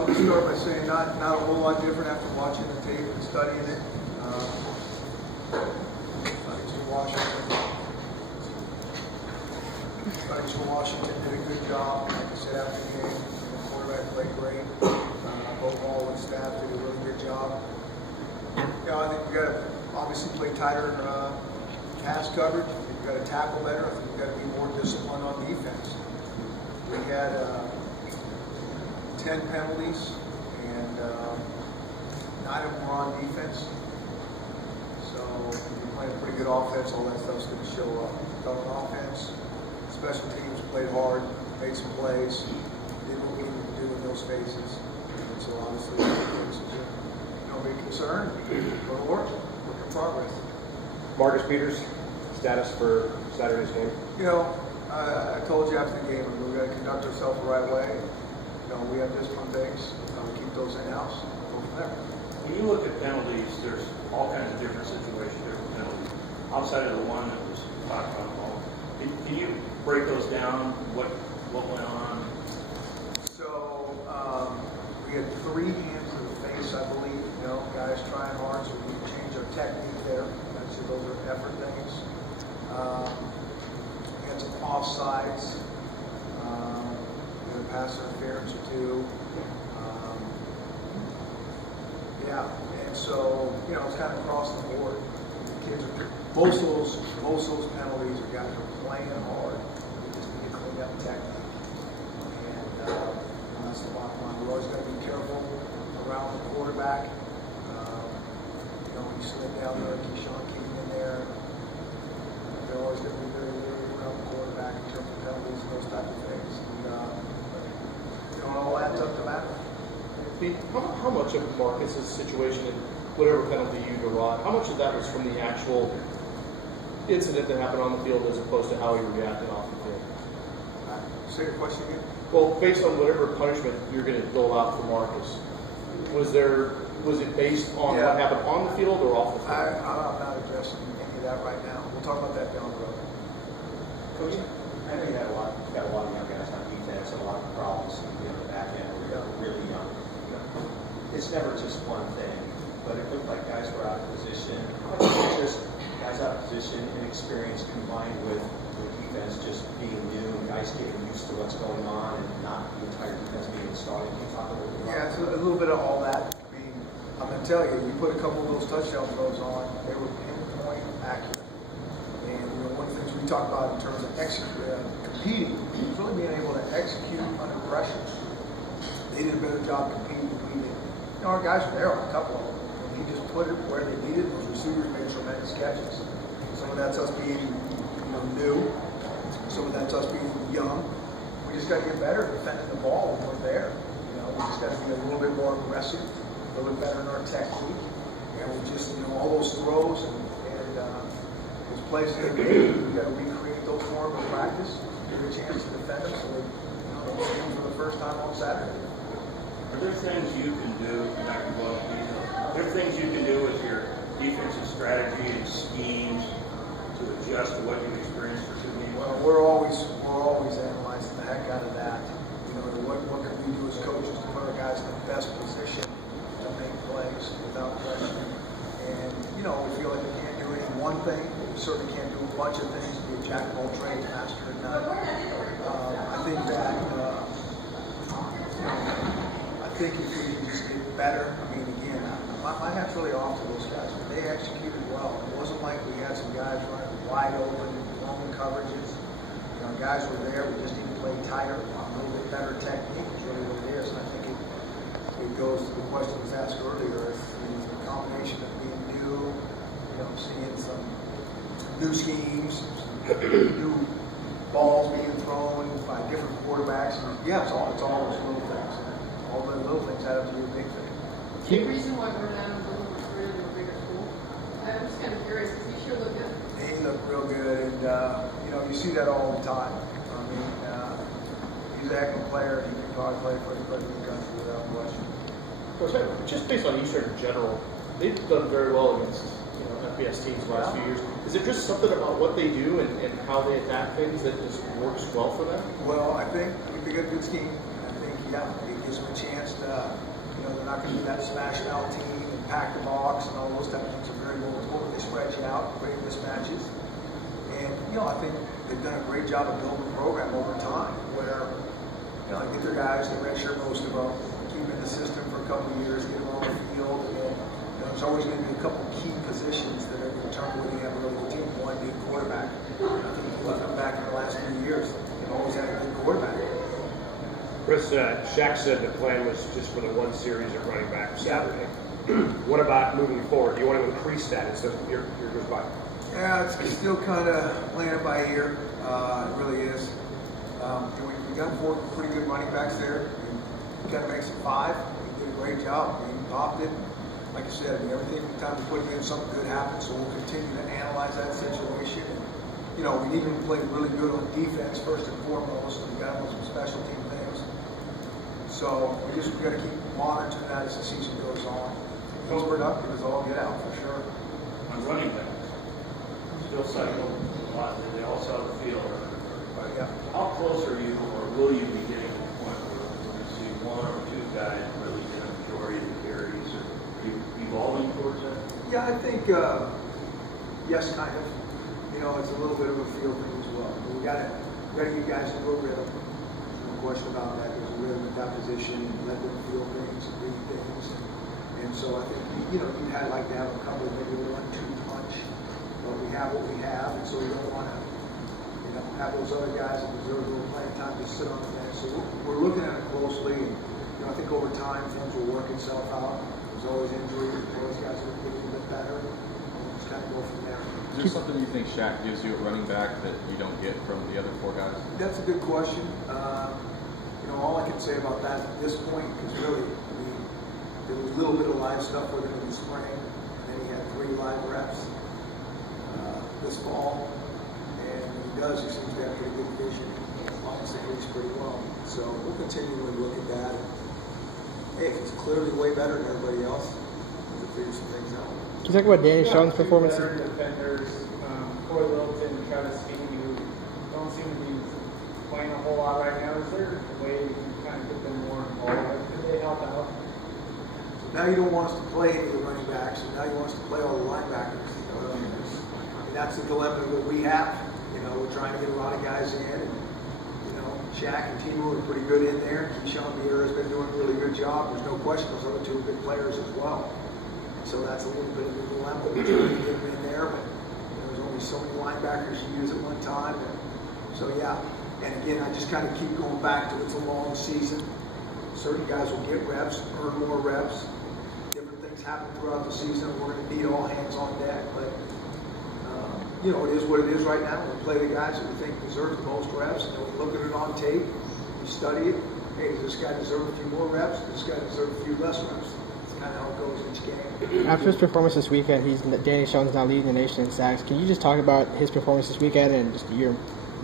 I'll just start by saying not a whole lot different after watching the tape and studying it. Washington did a good job. Like I said after the game, the quarterback played great. Overall, the staff did a really good job. I think we got to obviously play tighter pass coverage. I think we got to tackle better. I think we got to be more disciplined on defense. We had 10 penalties, and 9 of them were on defense. So we're playing pretty good offense. All that stuff's going to show up. On offense, special teams played hard, made some plays, did what we needed to do in those phases. And so obviously, this is no big concern. Go to work in progress. Marcus Peters, status for Saturday's game? I told you after the game, we're going to conduct ourselves the right way. We have discipline things. We keep those in-house. Go from there. When you look at penalties, there's all kinds of different situations, different penalties. Outside of the one that was talked about, can you break those down? What went on? So we had 3 hands to the face, I believe. Guys trying hard, so we need to change our technique there. So those are effort things. We had some offsides. We had a pass interference or 2. And so it's kind of across the board. The kids are most of those penalties are guys are playing hard. We just need to clean up technique. And that's the bottom line. We're always got to be careful around the quarterback. When you slip down there, Keyshawn keeping in there. They're always going to be very leery around the quarterback in terms of penalties and those type of things. And all adds up to matter. How much of Marcus's situation and whatever penalty you derive, how much of that was from the actual incident that happened on the field as opposed to how he reacted off the field? Say your question again. Well, based on whatever punishment you're going to dole out for Marcus, was it based on what happened on the field or off the field? I'm not addressing any of that right now. We'll talk about that down the road. Coach, I know you got a lot of young guys on defense and a lot of problems in the back end where you're really young. It's never just one thing, but it looked like guys were out of position. How much is just guys out of position, inexperience combined with the defense just being new and guys getting used to what's going on and not the entire defense being installed? Can you talk a little bit about that? It's a little bit of all that. I'm going to tell you, we put a couple of those touchdown throws on, they were pinpoint accurate. And one of the things we talk about in terms of competing is really being able to execute under pressure. They did a better job competing than we did. Our guys were there on a couple of them. And he just put it where they needed. Those receivers made tremendous catches. Some of that's us being new. Some of that's us being young. We just got to get better at defending the ball when we're there. We just got to be a little bit more aggressive, a little bit better in our technique. And we just, all those throws and those plays that are made, we got to recreate those for them in practice, give a chance to defend them so they don't see them for the first time on Saturday. Are there things you can do, Dr. Blow, are there things you can do with your defensive strategy and schemes to adjust to what you've experienced for 2 games? Well, we're always analyzing the heck out of that. What can we do as coaches to put our guys in the best position to make plays without pressure? And we feel like we can't do any one thing. We certainly can't do a bunch of things. Be a jack of all trades, master of none. I think that. I think if we can just get better, again, my hat's really off to those guys. They executed well. It wasn't like we had some guys running wide open, long coverages. Guys were there. We just need to play tighter, a little bit better technique is really what it is. And I think it goes to the question that was asked earlier. The combination of being new, seeing some new schemes, new balls being thrown by different quarterbacks. It's all those little things. All the little things add up to your big thing. The reason why we're not moving was really a bigger school. I'm just kind of curious because he sure looked good. He looked real good, and you see that all the time. He's a heck of a player, and he can probably play for anybody in the country without question. Just based on Eastern in general, they've done very well against FBS teams the last few years. Is it just something about what they do and how they attack things that just works well for them? Well, I think they got a good scheme. I think, it gives them a chance to they're not going to be that smashed out team and pack the box and all those type of things are very low. They spread you out, create mismatches. And, I think they've done a great job of building the program over time where, they get their guys, they redshirt most of them, keep them in the system for a couple of years, get them on the field, and then there's always going to be a couple of key positions that are going to determine whether you have a really good team. One being quarterback. I think if you look back in the last few years, they've always had a good quarterback. Chris, Shaq said the plan was just for the one series at running back Saturday. What about moving forward? Do you want to increase that instead of your goodbye? Yeah, it's still kind of playing it by ear. It really is. We got 4 pretty good running backs there. We got to make some 5. He did a great job. He popped it. Like I said, everything from the time we put it in, something good happens. So we'll continue to analyze that situation. And, we need to play really good on defense first and foremost. We got some special team things. So we got to keep monitoring that as the season goes on. Those productive is all get out for sure. On running backs, still cycle a lot. They all saw the field. Yeah. How close are you, or will you be getting to the point where we see 1 or 2 guys really get a majority of the carries? Or are you evolving towards that? Yeah, I think yes, kind of. It's a little bit of a feel thing as well. We got to get guys into a rhythm. No question about that. There's a rhythm at that position. Let them feel things, read things, and so I think you'd like to have a couple of maybe 1-2 punch, but we have what we have, and so we don't want to have those other guys that deserve a little playing time to sit on the bench. So we're looking at it closely, and I think over time things will work itself out. There's always injuries. Those guys are getting a little bit better, and we'll just kind of go from there. Is there something you think Shaq gives you at running back that you don't get from the other 4 guys? That's a good question. All I can say about that at this point is really there was a little bit of live stuff we're going to be spring, and then he had 3 live reps this fall, and when he does, he seems to have pretty good vision. Lines the hips pretty well, so we'll continually look at that. And, hey, if he's clearly way better than everybody else, we'll figure some things out. Can you talk about Danny Shelton's performance? Defenders, Corey Littleton and Travis King, who don't seem to be playing a whole lot right now. Is there a way you can kind of get them more involved? Could they help out? Now you don't want us to play any of the running backs, and now you want us to play all the linebackers. That's the dilemma that we have. We're trying to get a lot of guys in, and Shaq and Timo are pretty good in there. Keyshawn Muir has been doing a really good job. There's no question those other 2 are good players as well. So that's a little bit of a dilemma. We're trying to get them in there, but there's only so many linebackers you use at one time. And so yeah, and again, I just kind of keep going back to it's a long season. Certain guys will get reps, earn more reps. Different things happen throughout the season. We're going to need all hands on deck, but it is what it is right now. We play the guys that we think deserve the most reps, and then we look at it on tape, we study it. Hey, does this guy deserve a few more reps? Does this guy deserve a few less reps? That's kind of how it goes each game. After his performance this weekend, Danny Shelton's now leading the nation in sacks. Can you just talk about his performance this weekend and just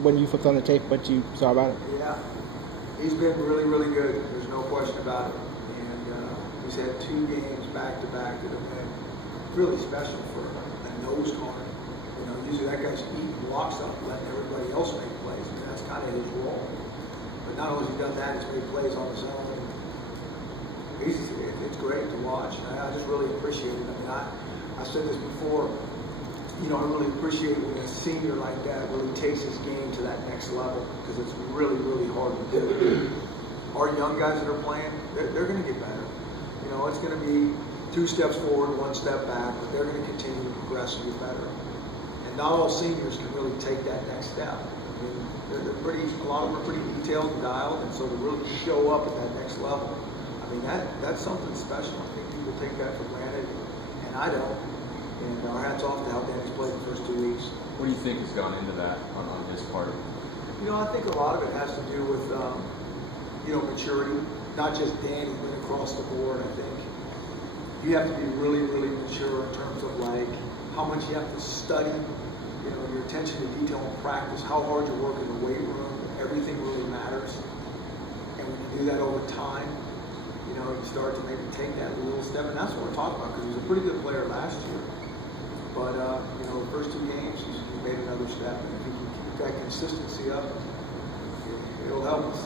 when you flipped on the tape, what you saw about it? Yeah, he's been really, really good. There's no question about it. And he's had 2 games back-to-back that have been really special for a nose guard. Usually that guy's eating blocks up, letting everybody else make plays. That's kind of his role. But not only has he done that, he's made plays on his own. It's great to watch. And I just really appreciate it. I said this before. I really appreciate when a senior like that really takes his game to that next level, because it's really, really hard to do. Our young guys that are playing, they're going to get better. It's going to be 2 steps forward, 1 step back, but they're going to continue to progress and get better. Not all seniors can really take that next step. A lot of them are pretty detailed and dialed, and so to really show up at that next level, that's something special. I think people take that for granted, and I don't. And our hats off to how Danny's played the first 2 weeks. What do you think has gone into that on his part? I think a lot of it has to do with, maturity. Not just Danny, but across the board. I think you have to be really, really mature in terms of how much you have to study. Your attention to detail in practice, how hard you work in the weight room, everything really matters. And when you do that over time, you start to maybe take that little step. And that's what we're talking about, because he was a pretty good player last year. But, the first 2 games, he's made another step. And if he can keep that consistency up, it'll help us.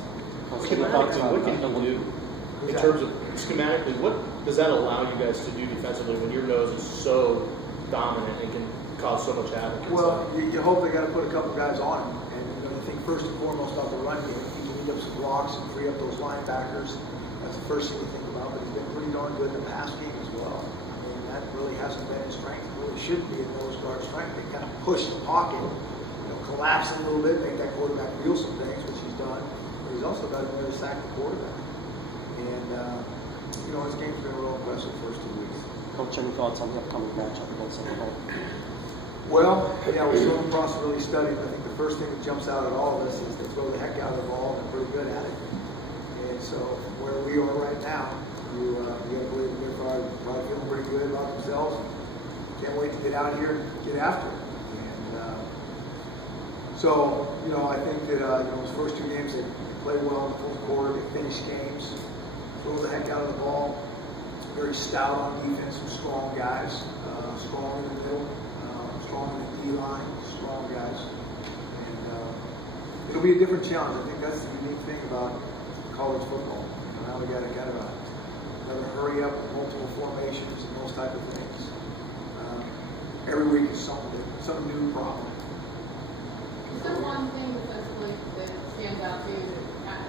What can he do In terms of schematically, what does that allow you guys to do defensively when your nose is so dominant and can cause so much havoc? Well, you hope they got to put a couple guys on him. And I think first and foremost about the run game, if he can eat up some blocks and free up those linebackers, that's the first thing you think about. But he's been pretty darn good in the pass game as well. I mean, that really hasn't been his strength. It really shouldn't be a nose guard strength. They kind of push the pocket, collapse it a little bit, make that quarterback feel some things, which he's done. But he's also got another sack the quarterback. And, his game's been real impressive the first 2 weeks. Coach, any thoughts on the upcoming matchup against Illinois? Well, we're still in the process of really studying. I think the first thing that jumps out at all of us is they throw the heck out of the ball and they're pretty good at it. And so where we are right now, you got to believe that they're probably feeling pretty good about themselves. Can't wait to get out here and get after it. And so, I think that those first 2 games they played well in the fourth quarter. They finished games, throw the heck out of the ball. Very stout on defense, some strong guys, strong in the middle, strong in the D-line, strong guys. And it'll be a different challenge. I think that's the unique thing about college football. Now we got to kind of hurry up with multiple formations and those type of things. Every week is some new problem. Is there one thing defensively that stands out to you that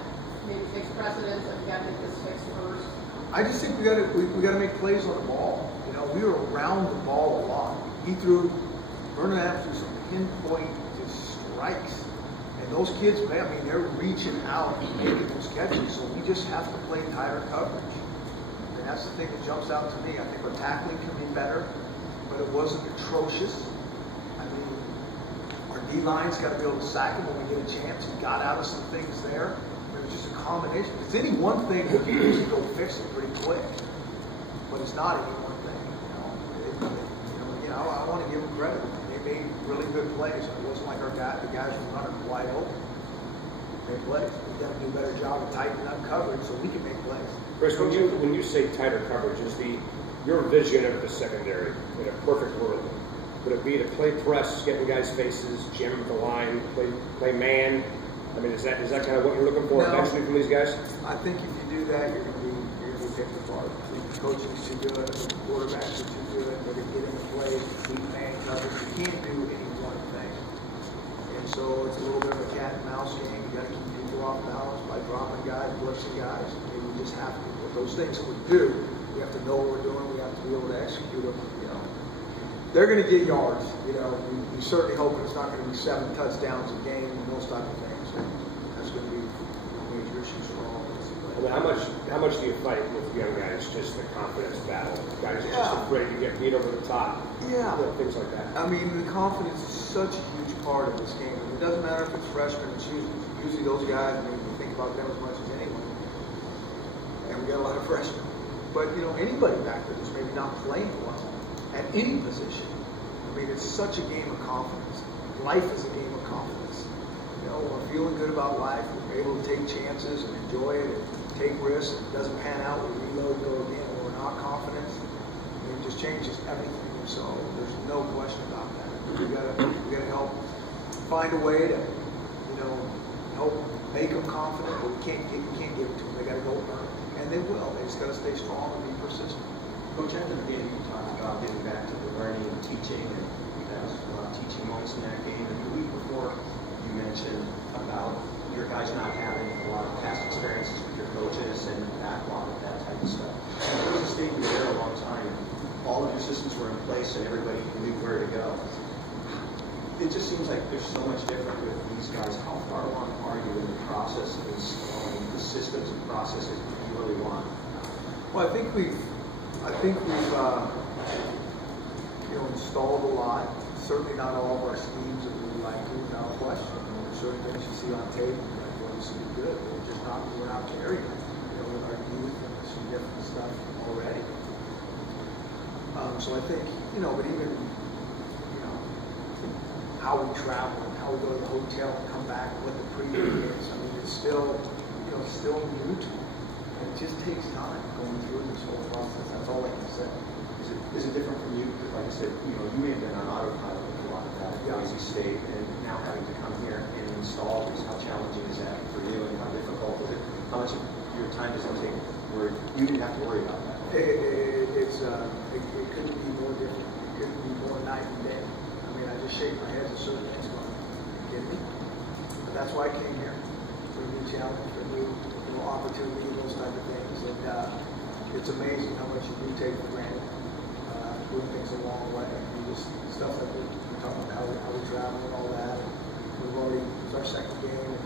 maybe takes precedence that you got to get this fixed first? I just think we got to make plays on the ball. We were around the ball a lot. Vernon Adams threw some pinpoint just strikes, and those kids, man, they're reaching out and making those catches. So we just have to play tighter coverage, and that's the thing that jumps out to me. I think our tackling can be better, but it wasn't atrocious. Our D-line's got to be able to sack him when we get a chance. He got out of some things there. It was just a combination. If it's any one thing, we can usually go fix it pretty quick. But it's not any one thing. I want to give them credit. They made really good plays. It wasn't like the guys were running wide open. They played. We got to do a better job of tightening up coverage so we can make plays. Chris, when you say tighter coverage, is your vision of the secondary in a perfect world? Would it be to play press, get in guys' faces, jam the line, play man? Is that kind of what you're looking for eventually from these guys? I think if you do that, you're going to be picked apart. I think the coaching's too good, the quarterbacks are too good, they're going to get in the play, keep man coverage. You can't do any one thing. And so it's a little bit of a cat and mouse game. You got to keep people off balance by dropping guys, blitzing guys. We just have to. With those things that we do, we have to know what we're doing. We have to be able to execute them. They're going to get yards. We certainly hope it's not going to be 7 touchdowns a game and those type of things. That's going to be major issues for all of us. How much do you fight with young guys? Just the confidence battle. Guys are just afraid to get beat over the top. Yeah. Things like that. The confidence is such a huge part of this game. It doesn't matter if it's freshmen. It's usually those guys. We think about them as much as anyone. And we got a lot of freshmen. But anybody back there that's maybe not playing well at any position. It's such a game of confidence. Life is a game of confidence. We're feeling good about life. We're able to take chances and enjoy it and take risks. If it doesn't pan out, we reload, go again. When we're not confident, it just changes everything. So there's no question about that. We gotta help find a way to, help make them confident, but we can't give it to them. They gotta go earn it. And they will. They just gotta stay strong and be persistent. Coach, after the game, you talked about getting back to the learning and teaching, and that was a lot of teaching moments in that game. And the week before, you mentioned about your guys not having a lot of past experiences with your coaches and backlog and that type of stuff. And you stayed there a long time. All of your systems were in place, and everybody knew where to go. It just seems like there's so much different with these guys. How far along are you in the process of installing the systems and processes you really want? Well, I think we've installed a lot. Certainly not all of our schemes that we would like to, without question. There's certain things you see on tape and you're like, well, this would be good. We're not there yet. With our youth and some different stuff already. So I think, but even, how we travel and how we go to the hotel and come back, what the pregame is. It's still new to me. And it just takes time going through this whole process. That's all I can say. Is it different from you? Because like I said, you may have been on autopilot with a lot of that at Boise State, and now having to come here and install this, how challenging is that for you, and how difficult is it? How much of your time does it take where you didn't have to worry about that? It couldn't be more different. It couldn't be more night and day. I mean, I just shake my head at certain things going, are you kidding me? But that's why I came here, for a new challenge, for a new opportunity, those type of things. And it's amazing how much you do take for granted, doing things a long way. Just stuff that we're talking about, how we travel and all that. And we've already, it's our second game. And,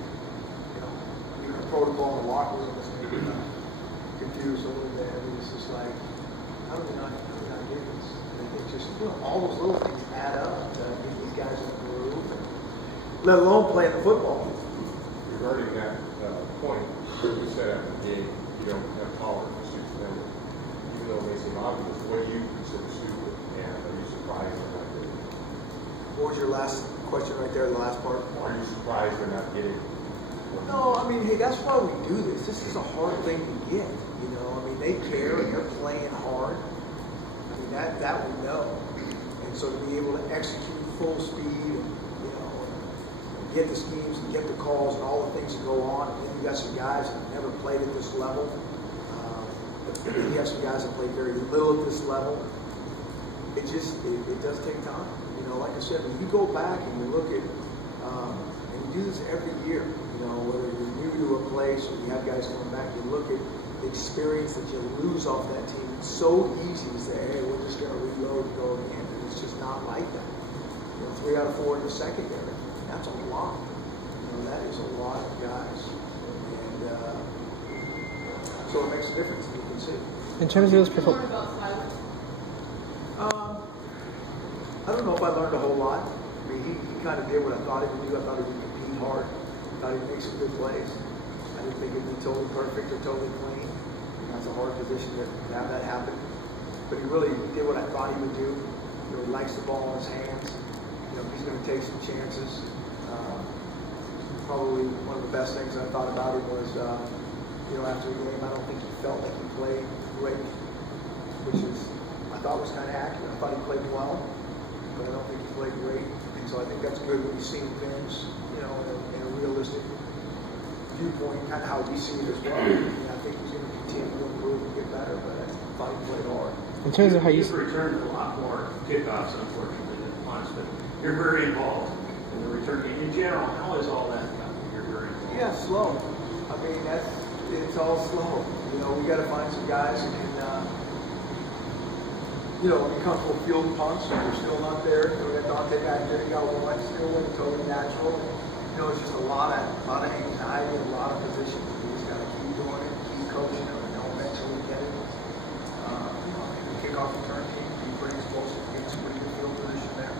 even the protocol in the locker room is maybe confused a little bit. I mean, it's just like, how do we not do this? And I think just, all those little things add up to get these guys in the groove, let alone playing the football. Regarding that point, you said after the game, you don't have tolerance for student memory. Even though it may seem obvious, what do you consider stupid, and are you surprised they're not getting it? What was your last question right there, the last part? Are you surprised they're not getting it? No, I mean, hey, that's why we do this. This is a hard thing to get, I mean, they care and they're playing hard. I mean, that we know. And so to be able to execute full speed and, get the schemes and get the calls and all the things that go on. And then you got some guys that have never played at this level. You have some guys that play very little at this level. It does take time. Like I said, when you go back and you look at, and you do this every year, whether you're new to a place or you have guys coming back, you look at the experience that you lose off that team. It's so easy to say, hey, we're just going to reload and go again. And it's just not like that. 3 out of 4 in the secondary. That's a lot. That is a lot of guys. And so it makes a difference, you can see. In terms of those performances, I don't know if I learned a whole lot. I mean, he kind of did what I thought he would do. I thought he would compete hard. I thought he'd make some good plays. I didn't think it'd be totally perfect or totally clean. That's a hard position to have that happen. But he really did what I thought he would do. He likes the ball in his hands. He's going to take some chances. Probably one of the best things I thought about him was, after the game, I don't think he felt like he played great, which is, I thought was kind of accurate. I thought he played well, but I don't think he played great. And so I think that's good when you see things, in a realistic viewpoint, kind of how we see it as well. And I think he's going to continue to improve and get better, but I thought he played hard. In terms of how you've returned a lot more kickoffs, unfortunately, than once, but you're very involved in the return game. In general, how is all that done? You're very involved. Yeah, slow. I mean, it's all slow. We got to find some guys who can, be comfortable fielding punts. We're still not there. We got Dante back there. Got one still in totally natural. It's just a lot of anxiety, a lot of positions. You just got to keep doing it, keep coaching them, and they'll eventually get it. The kickoff return team be pretty explosive, get some pretty good field position there.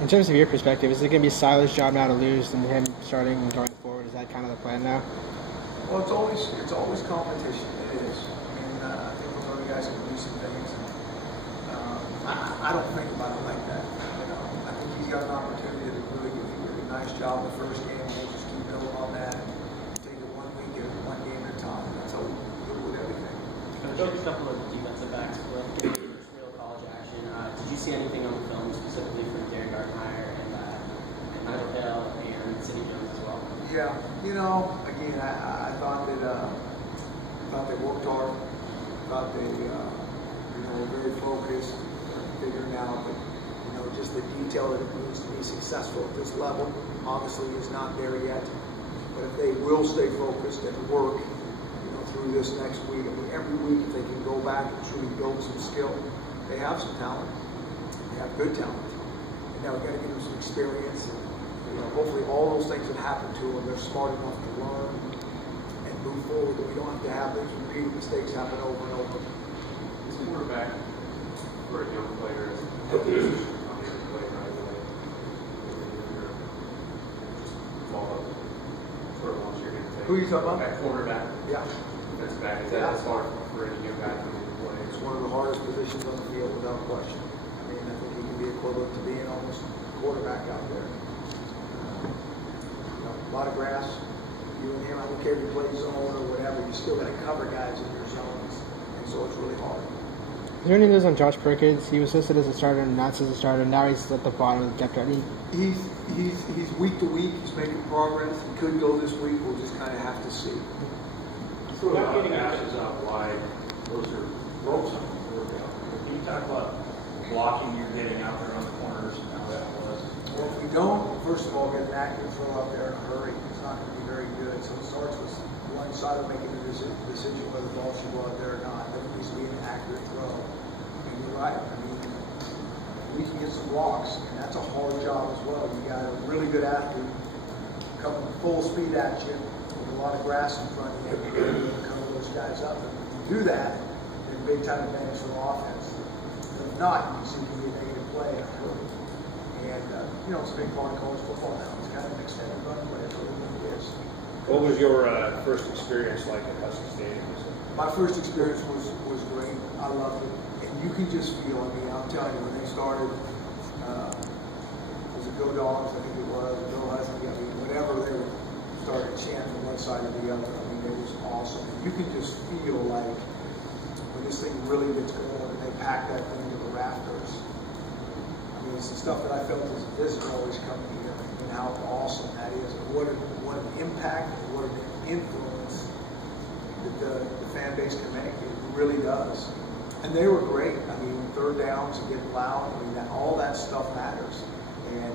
In terms of your perspective, is it going to be Siler's job now to lose and him starting and going forward? Is that kind of the plan now? Well, it's always competition. It is. I think those other guys can do some things. I don't think about it like that. I think he's got an opportunity to really do a nice job the first game. We'll just keep building on that and take it one week at one game at a time. That's how we do with everything. A couple of defensive backs with real college action. Did you see anything on the film specifically from Darren Gartenhire and Nigel Hill and Sidney Jones as well? Yeah, again, I thought they worked hard. Thought they were very focused, figuring out, but just the detail that it needs to be successful at this level obviously is not there yet. But if they will stay focused and work, through this next week, every week, if they can go back and truly build some skill, they have some talent. They have good talent. And now we've got to give them some experience. And, hopefully all those things that happen to them, they're smart enough to learn and move forward. That we don't have to have those repeated mistakes happen over and over. Is the quarterback for a young player Who are you talking about? That quarterback. Yeah. That's back. Is that as hard for any young guy to play? It's one of the hardest positions on the field without question. I think he can be equivalent to being almost quarterback out there. A lot of grass. You and him, I don't care if you play zone or whatever, you still got to cover guys in your zones. And so it's really hard. Is there any news on Josh Perkins? He was listed as a starter and not as a starter. Now he's at the bottom of the depth chart. He's week to week. He's making progress. He could go this week. We'll just kind of have to see. threw a lot of passes out wide. Those are ropes on the workout. Can you talk about blocking you're getting out there on the corners and how that was? Well, if we don't, first of all, get an accurate throw out there in a hurry, it's not going to be very good. So it starts with one side of making a decision whether the ball should go out there or not. Then it needs to be an accurate throw. And you're right. I mean, we can get some blocks, and that's a hard job as well. You got a really good athlete coming full speed at you with a lot of grass in front of you. You're going to cover those guys up. And if you do that, then big time advantage for the offense. If not, you can see it can be a negative play in a hurry. And, you know, it's a big part of college football now. It's kind of an extended run play. That's what it is. What was your first experience like at Husky Stadium? My first experience was great. I loved it. And you can just feel, I mean, I'm telling you, when they started, was it Go Dogs, I think it was, or Go Husky, I mean, whenever they started chanting from one side or the other, I mean, it was awesome. And you can just feel like when this thing really gets going and they pack that thing to the rafters. I mean, it's the stuff that I felt as a visitor always coming here, and how awesome that is, and what an impact and what an influence that the fan base can make. It really does. And they were great. I mean, third downs and getting loud, I mean, all that stuff matters. And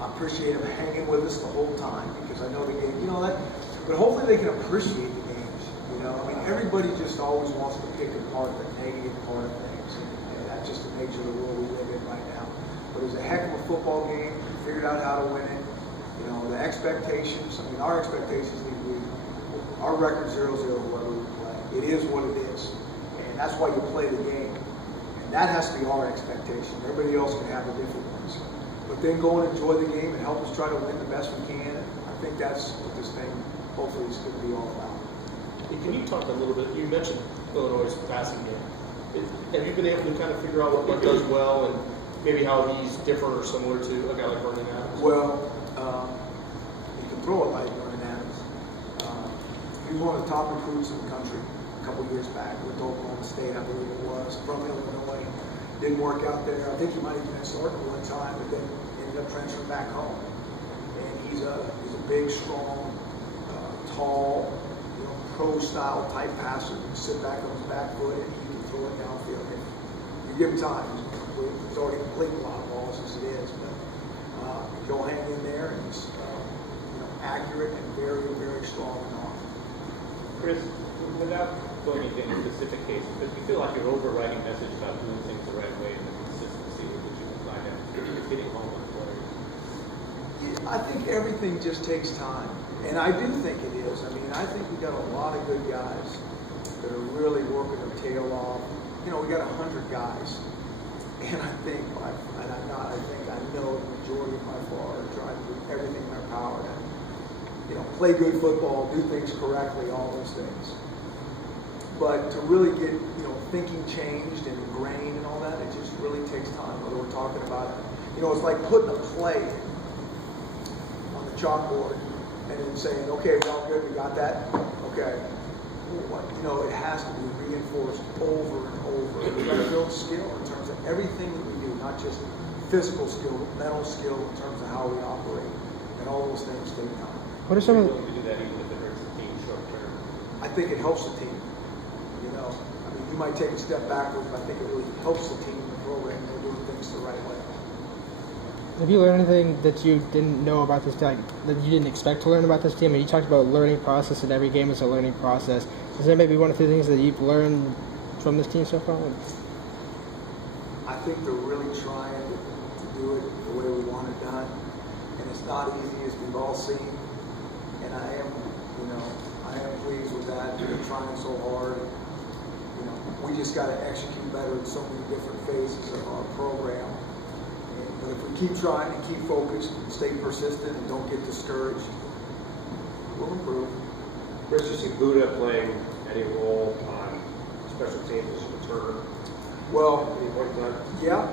I appreciate them hanging with us the whole time, because I know the game, you know, that, but hopefully they can appreciate the games. You know, I mean, everybody just always wants to pick apart the negative part of things. And that's just the nature of the world we live in right now. But it was a heck of a football game. We figured out how to win it. You know, the expectations, I mean, our expectations, our record 0-0, whoever we play. It is what it is. And that's why you play the game. And that has to be our expectation. Everybody else can have the different ones. But then go and enjoy the game and help us try to win the best we can. And I think that's what this thing, hopefully, is going to be all about. Hey, can you talk a little bit, you mentioned Illinois' passing game. Have you been able to kind of figure out what does well and maybe how he's different or similar to a guy like Vernon Adams? Well, you can throw it like Vernon Adams. He was one of the top recruits in the country a couple years back with Oklahoma State, I believe it was, from Illinois. Didn't work out there. I think he might have been starting one time, but then ended up transferring back home. And he's a big, strong, tall, you know, pro-style type passer. He can sit back on his back foot and he can throw it downfield. And you give him time. He's already completed a lot of balls as it is, but he'll hang in there, and he's you know, accurate and very, very strong and on. Chris, without going into any specific cases, but you feel like your overriding message about doing things the right way and the consistency with which you apply that is hitting home on players? I think everything just takes time, and I do think it is. I mean, I think we got a lot of good guys that are really working their tail off. You know, we got 100 guys, and I think, I know the majority by far are trying to do everything in their power to, you know, play good football, do things correctly, all those things. But to really get, you know, thinking changed and ingrained and all that, it just really takes time. Whether we're talking about, you know, it's like putting a play on the chalkboard and then saying, okay, we're all good, we got that, okay. You know, it has to be reinforced over and over. We've got to build skill in terms of everything that we do, not just physical skill, but mental skill in terms of how we operate, and all those things take time. What are some of the... to do that even if it hurts the team short term? I think it helps the team. You know, I mean, you might take a step backwards, but I think it really helps the team, the program, they're doing things the right way. Have you learned anything that you didn't know about this, like, that you didn't expect to learn about this team? And you talked about learning process, and every game is a learning process. Is that maybe one of the things that you've learned from this team so far? I think they're really trying to do it the way we want it done, and it's not easy, as we've all seen. And I am pleased with that. They're trying so hard. You know, we just got to execute better in so many different phases of our program. But if we keep trying and keep focused and stay persistent and don't get discouraged, we'll improve. Chris, you see Buddha playing any role on special teams as a returner? Well, yeah.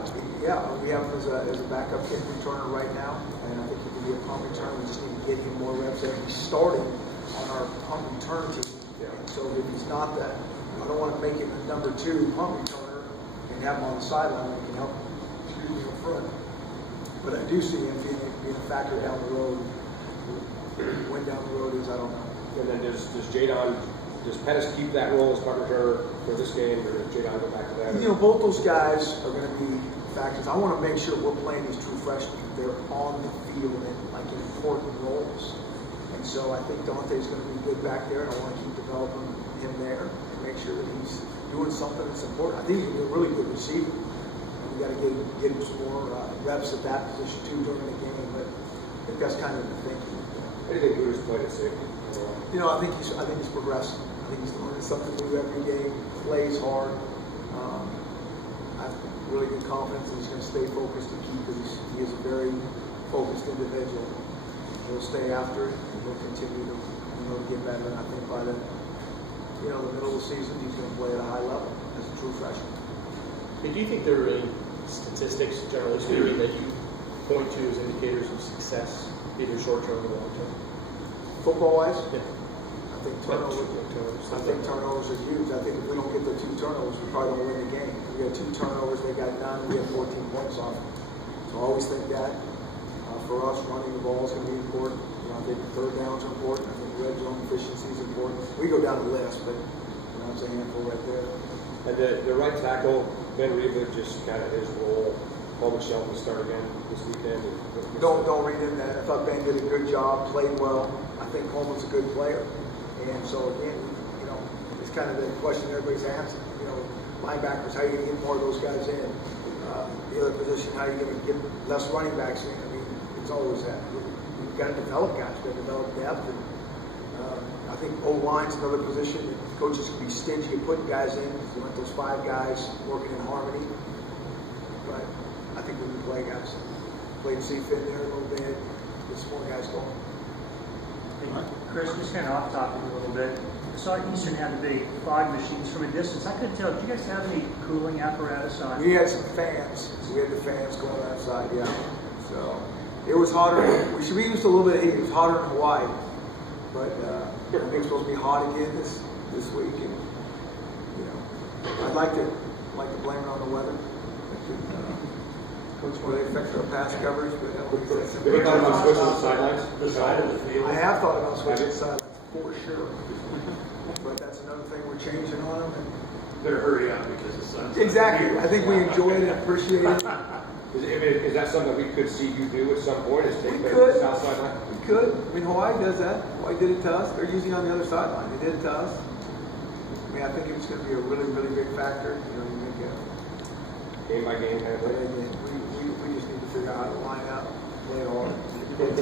We have him as a backup kick returner right now, and I think he can be a punt returner. We just need to get him more reps there. He's starting on our punt return team. Yeah. So if he's not that, I don't want to make him the number 2 punt returner and have him on the sideline when he can help shoot me in front. But I do see him being a factor down the road. When down the road is, I don't know. And then does Jadon Does Pettis keep that role as punt returner for this game, or does J-Don go back to that? You know, both those guys are going to be factors. I want to make sure we're playing these true freshmen. They're on the field in like important roles. And so I think Dante's going to be good back there, and I want to keep developing him there and make sure that he's doing something that's important. I think he's going to be a really good receiver. And we got to get him some more reps at that position too during the game. But I think that's kind of the thinking. What do you think Hooters played at safety? You know, I think he's progressing. I think he's learning something new every game. Plays hard. I have really good confidence that he's going to stay focused and keep it. He is a very focused individual. He'll stay after it, and he'll continue to get better. And I think by the middle of the season, he's going to play at a high level as a true freshman. Do you think there are any statistics, generally speaking, that you point to as indicators of success, either short term or long term? Football-wise, yeah. I think turnovers are huge. I think if we don't get the 2 turnovers, we probably don't win the game. If we had 2 turnovers, they got 9, we have 14 points off. So I always think that. For us, running the ball is going to be important. I think third downs are important. I think red zone efficiency is important. We go down the list, but it's a handful right there. And the right tackle, Ben Reba, just kind of his role. Coleman Shelton start again this weekend. Don't read in that. I thought Ben did a good job, played well. I think Coleman's a good player. And so again, it's kind of the question everybody's asking. Linebackers, how are you going to get more of those guys in? The other position, how are you going to get less running backs in? It's always that. You've got to develop guys. You've got to develop depth. And, I think O-line's another position that coaches can be stingy at putting guys in because you want those 5 guys working in harmony. But I think we can play guys. Play to see fit there a little bit. Get some more guys going. Hey, Chris, just kind of off topic a little bit. I saw Eastern had the big fog machines from a distance. I couldn't tell. Did you guys have any cooling apparatus on? We had some fans. So we had the fans going outside, yeah. So it was hotter. We used a little bit of heat. It was hotter in Hawaii. But I think it's supposed to be hot again this week. And, I'd like to blame it on the weather. Coach, will they affect our pass coverage? But have you thought about switching the sidelines? The side of the field. I have thought about switching the sidelines for sure. But that's another thing we're changing on them. Better hurry up because the sun's exactly. I think we enjoy it and appreciate it. Is that something we could see you do at some point? Is take the south sideline? We could. Hawaii does that. Hawaii did it to us. They're usually on the other sideline. They did it to us. I think it's going to be a really, really big factor. You make a game by game kind of thing. We just need to figure out how to line up, play hard. Does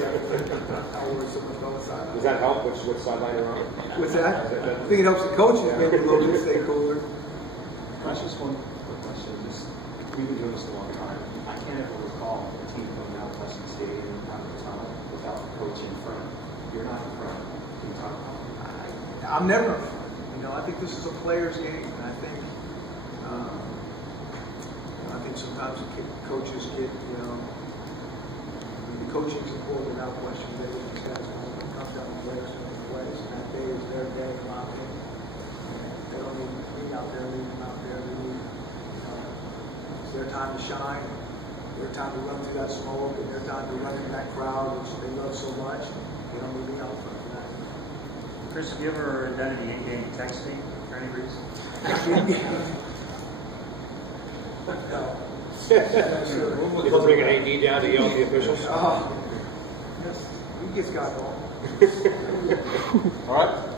that help? Which sideline you're on? What's that? I think it helps the coaches maybe a little bit stay cooler. That's just one quick question. We've been doing this a long time. I can't ever recall a team coming out of Western Stadium out of the tunnel without a coach in front. You're not in front. Can you talk about it? I'm never in front. I think this is a player's game, and I think sometimes coaches get, the coaching is important without question. These guys come down to players to make plays, and that day is their day, in my opinion. They don't need me out there, leave them out there. They need, it's their time to shine, their time to run through that smoke, and their time to run in that crowd, which they love so much. They don't need me out front for that. Chris, have you ever done any in-game texting for any reason? No. You don't bring an AD down to yell at the officials? Yes, he gets got all. All right.